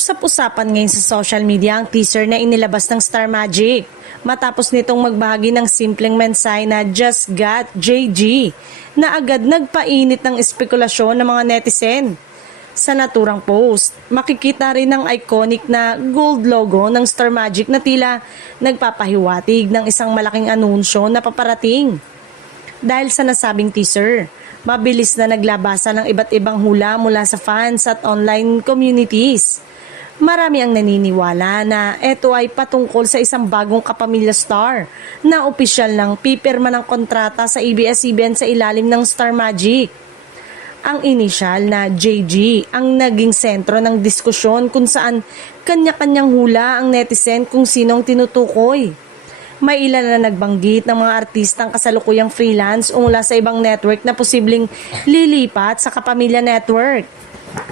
Usap-usapan ngayon sa social media ang teaser na inilabas ng Star Magic matapos nitong magbahagi ng simpleng mensahe na "Just Got JG" na agad nagpainit ng espekulasyon ng mga netizen. Sa naturang post, makikita rin ang iconic na gold logo ng Star Magic na tila nagpapahiwatig ng isang malaking anunsyo na paparating. Dahil sa nasabing teaser, mabilis na naglabasa ng iba't ibang hula mula sa fans at online communities. Marami ang naniniwala na ito ay patungkol sa isang bagong kapamilya star na opisyal ng pipirma ng kontrata sa ABS-CBN sa ilalim ng Star Magic. Ang inisyal na JG ang naging sentro ng diskusyon kung saan kanya-kanyang hula ang netizen kung sinong tinutukoy. May ilan na nagbanggit ng mga artistang kasalukuyang freelance o mula sa ibang network na posibleng lilipat sa Kapamilya Network.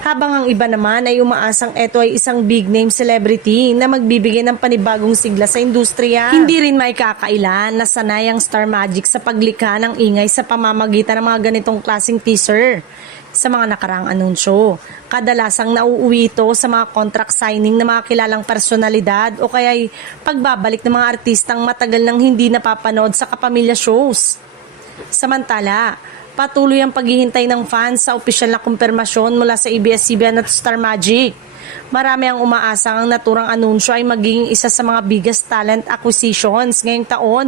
Habang ang iba naman ay umaasang ito ay isang big name celebrity na magbibigay ng panibagong sigla sa industriya. Hindi rin maikakailan na sanay ang Star Magic sa paglikha ng ingay sa pamamagitan ng mga ganitong klaseng teaser. Sa mga nakaraang anunsyo, kadalasang nauuwi ito sa mga contract signing ng mga kilalang personalidad o kaya'y pagbabalik ng mga artistang matagal nang hindi napapanood sa kapamilya shows. Samantala, patuloy ang paghihintay ng fans sa opisyal na kumpirmasyon mula sa ABS-CBN at Star Magic. Marami ang umaasang ang naturang anunsyo ay magiging isa sa mga biggest talent acquisitions ngayong taon,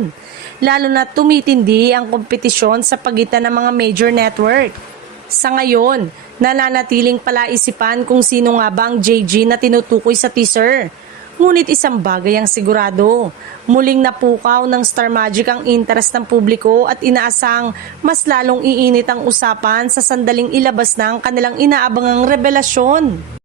lalo na tumitindi ang kompetisyon sa pagitan ng mga major network. Sa ngayon, nananatiling palaisipan kung sino nga ba ang JG na tinutukoy sa teaser. Ngunit isang bagay ang sigurado, muling napukaw ng Star Magic ang interes ng publiko at inaasang mas lalong iinit ang usapan sa sandaling ilabas na ang kanilang inaabangang revelasyon.